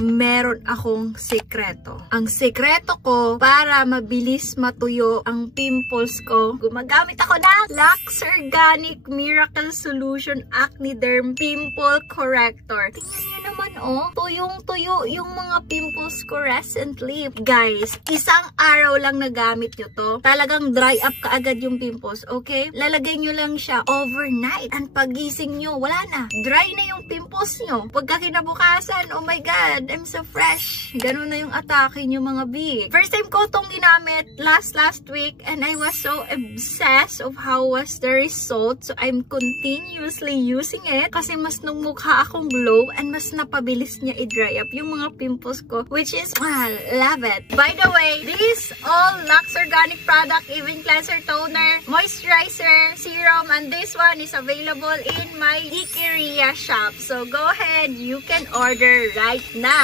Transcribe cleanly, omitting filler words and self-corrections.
meron akong sekreto. Ang sekreto ko para mabilis matuyo ang pimples ko, gumagamit ako ng Lux Organic Miracle Solution Acne Derm Pimple Corrector. Tingnan niyo naman oh, tuyong-tuyo yung mga pimples ko recently. Guys, isang araw lang nagamit nyo to, talagang dry up kaagad yung pimples, okay? Lalagay nyo lang siya overnight and pagising nyo, wala na. Dry na yung pimples nyo. Pagka kinabukasan, oh my God, I'm so fresh. Ganun na yung atake nyo mga B. First time ko itong ginamit last week and I was so obsessed of how was the result. So I'm continuously using it kasi mas nagmukha akong glow and mas napabilis niya i-dry up yung mga pimples ko, which is, love it. By the way, this all Lux Organic product, even cleanser, toner, moisturizer, serum, and this one is available in my Ikeria shop. So go ahead, you can order right now.